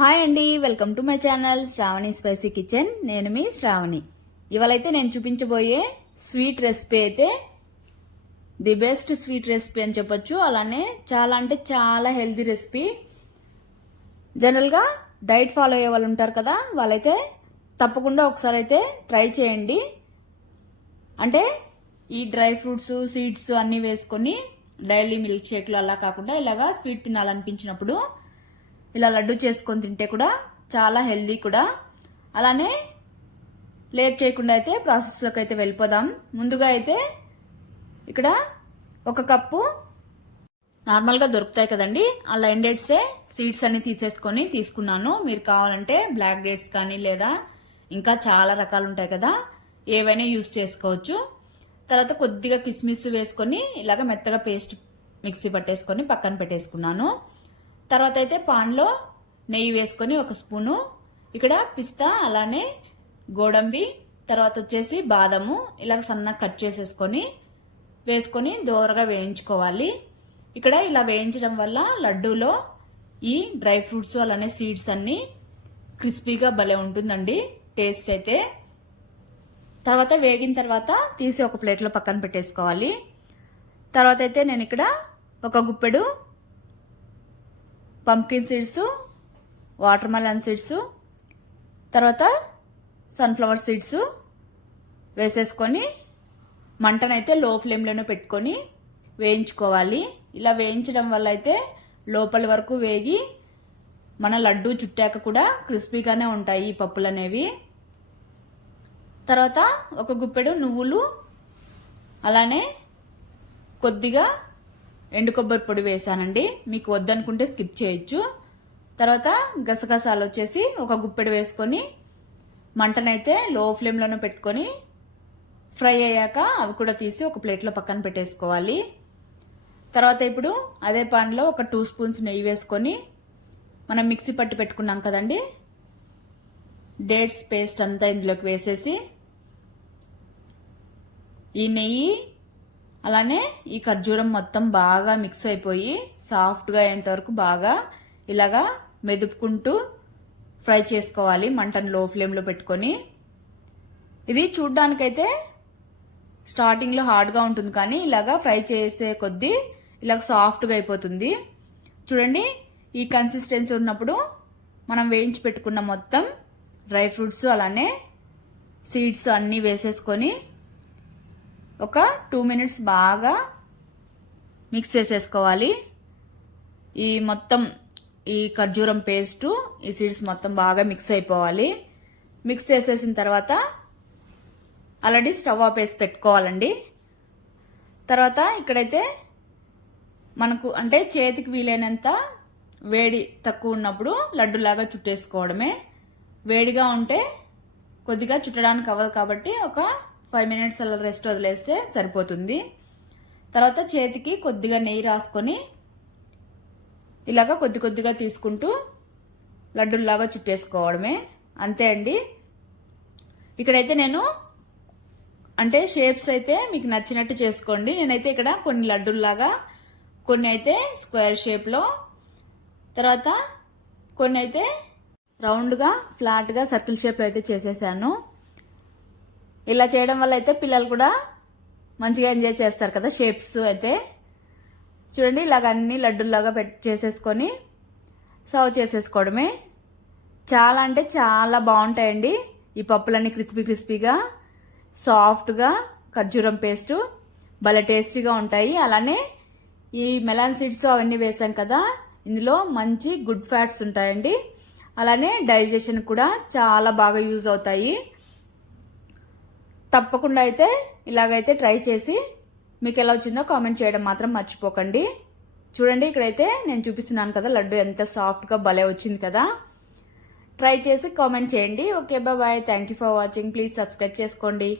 Hi అండి welcome to my channel Sravani spicy kitchen. నేను మీ శ్రావణి. ఇవాళైతే నేను చూపించబోయే స్వీట్ రెసిపీ అయితే ది బెస్ట్ స్వీట్ రెసిపీ అని చెప్పొచ్చు. అలానే చాలా అంటే చాలా హెల్తీ రెసిపీ. జనరల్గా డైట్ ఫాలో అయ్యే వాళ్ళు ఉంటారు కదా వాళ్ళైతే తప్పకుండా ఒకసారి అయితే ట్రై చేయండి. అంటే ఈ డ్రై ఫ్రూట్స్ సీడ్స్ అన్నీ వేసుకొని డైలీ మిల్క్ షేక్లు అలా కాకుండా ఇలాగా స్వీట్ తినాలనిపించినప్పుడు ఇలా లడ్డు చేసుకొని తింటే కూడా చాలా హెల్దీ కూడా. అలానే లేట్ చేయకుండా అయితే ప్రాసెస్లోకి అయితే వెళ్ళిపోదాం. ముందుగా అయితే ఇక్కడ ఒక కప్పు నార్మల్గా దొరుకుతాయి కదండి. ఆ లైన్ డేట్సే సీడ్స్ అన్ని తీసేసుకొని తీసుకున్నాను. మీరు కావాలంటే బ్లాక్ డేట్స్ కానీ లేదా ఇంకా చాలా రకాలు ఉంటాయి కదా ఏవైనా యూస్ చేసుకోవచ్చు. తర్వాత కొద్దిగా కిస్మిస్ వేసుకొని ఇలాగ మెత్తగా పేస్ట్ మిక్సీ పట్టేసుకొని పక్కన పెట్టేసుకున్నాను. తర్వాత అయితే పాన్లో నెయ్యి వేసుకొని ఒక స్పూను ఇక్కడ పిస్తా అలానే గోడంబి తర్వాత వచ్చేసి బాదము ఇలా సన్నగా కట్ చేసేసుకొని వేసుకొని దోరగా వేయించుకోవాలి. ఇక్కడ ఇలా వేయించడం వల్ల లడ్డూలో ఈ డ్రై ఫ్రూట్స్ అలానే సీడ్స్ అన్నీ క్రిస్పీగా భలే ఉంటుందండి టేస్ట్ అయితే. తర్వాత వేగిన తర్వాత తీసి ఒక ప్లేట్లో పక్కన పెట్టేసుకోవాలి. తర్వాత అయితే నేను ఇక్కడ ఒక గుప్పెడు pumpkin seeds watermelon seeds తర్వాత సన్ఫ్లవర్ సీడ్స్ వేసేసుకొని మంటనైతే లో ఫ్లేమ్లోనే పెట్టుకొని వేయించుకోవాలి. ఇలా వేయించడం వల్ల అయితే లోపల వరకు వేగి మన లడ్డు చుట్టాక కూడా క్రిస్పీగానే ఉంటాయి ఈ పప్పులు అనేవి తర్వాత ఒక గుప్పెడు నువ్వులు అలానే కొద్దిగా ఎండు కొబ్బరి పొడి వేసానండి మీకు వద్దనుకుంటే స్కిప్ చేయొచ్చు. తర్వాత గసగసాలు వచ్చేసి ఒక గుప్పెడు వేసుకొని మంటనైతే లో ఫ్లేమ్లోనే పెట్టుకొని ఫ్రై అయ్యాక అవి కూడా తీసి ఒక ప్లేట్లో పక్కన పెట్టేసుకోవాలి. తర్వాత ఇప్పుడు అదే పాన్లో ఒక టూ స్పూన్స్ నెయ్యి వేసుకొని మనం మిక్సీ పట్టి పెట్టుకున్నాం కదండి. డేట్స్ పేస్ట్ అంతా ఇందులోకి వేసేసి ఈ నెయ్యి అలానే ఈ ఖర్జూరం మొత్తం బాగా మిక్స్ అయిపోయి సాఫ్ట్గా అయ్యేంతవరకు బాగా ఇలాగా మెదుపుకుంటూ ఫ్రై చేసుకోవాలి మంటను లో ఫ్లేమ్లో పెట్టుకొని. ఇది చూడ్డానికైతే స్టార్టింగ్లో హార్డ్గా ఉంటుంది కానీ ఇలాగా ఫ్రై చేసే కొద్దీ ఇలాగ సాఫ్ట్గా అయిపోతుంది. చూడండి ఈ కన్సిస్టెన్సీ ఉన్నప్పుడు మనం వేయించి పెట్టుకున్న మొత్తం డ్రై ఫ్రూట్స్ అలానే సీడ్స్ అన్నీ వేసేసుకొని ఒక టూ మినిట్స్ బాగా మిక్స్ చేసేసుకోవాలి. ఈ మొత్తం ఈ ఖర్జూరం పేస్టు ఈ సీడ్స్ మొత్తం బాగా మిక్స్ అయిపోవాలి. మిక్స్ చేసేసిన తర్వాత ఆల్రెడీ స్టవ్ ఆపేసి పెట్టుకోవాలండి. తర్వాత ఇక్కడైతే మనకు అంటే చేతికి వీలైనంత వేడి తక్కువ ఉన్నప్పుడు లడ్డులాగా చుట్టేసుకోవడమే. వేడిగా ఉంటే కొద్దిగా చుట్టడానికి అవ్వదు కాబట్టి ఒక ఫైవ్ మినిట్స్ అలా రెస్ట్ వదిలేస్తే సరిపోతుంది. తర్వాత చేతికి కొద్దిగా నెయ్యి రాసుకొని ఇలాగ కొద్ది కొద్దిగా తీసుకుంటూ లడ్డుల్లాగా చుట్టేసుకోవడమే. అంతే అండి. ఇక్కడైతే నేను అంటే షేప్స్ అయితే మీకు నచ్చినట్టు చేసుకోండి. నేనైతే ఇక్కడ కొన్ని లడ్డుల్లాగా కొన్ని అయితే స్క్వేర్ షేప్లో తర్వాత కొన్ని అయితే రౌండ్గా ఫ్లాట్గా సర్కిల్ షేప్లో అయితే చేసేసాను. ఇలా చేయడం వల్ల అయితే పిల్లలు కూడా మంచిగా ఎంజాయ్ చేస్తారు కదా షేప్స్ అయితే. చూడండి ఇలాగ అన్ని లడ్డూల్లాగా పెట్ చేసేసుకొని సర్వ్ చేసేసుకోవడమే. చాలా అంటే చాలా బాగుంటాయండి. ఈ పప్పులన్నీ క్రిస్పీ క్రిస్పీగా సాఫ్ట్గా ఖర్జూరం పేస్టు భలే టేస్టీగా ఉంటాయి. అలానే ఈ మెలాన్ సీడ్స్ అవన్నీ వేసాం కదా ఇందులో మంచి గుడ్ ఫ్యాట్స్ ఉంటాయండి. అలానే డైజెషన్ కూడా చాలా బాగా యూజ్ అవుతాయి. తప్పకుండా అయితే ఇలాగైతే ట్రై చేసి మీకు ఎలా వచ్చిందో కామెంట్ చేయడం మాత్రం మర్చిపోకండి. చూడండి ఇక్కడైతే నేను చూపిస్తున్నాను కదా లడ్డు ఎంత సాఫ్ట్గా భలే వచ్చింది కదా. ట్రై చేసి కామెంట్ చేయండి. Okay bye thank you for watching please subscribe చేసుకోండి.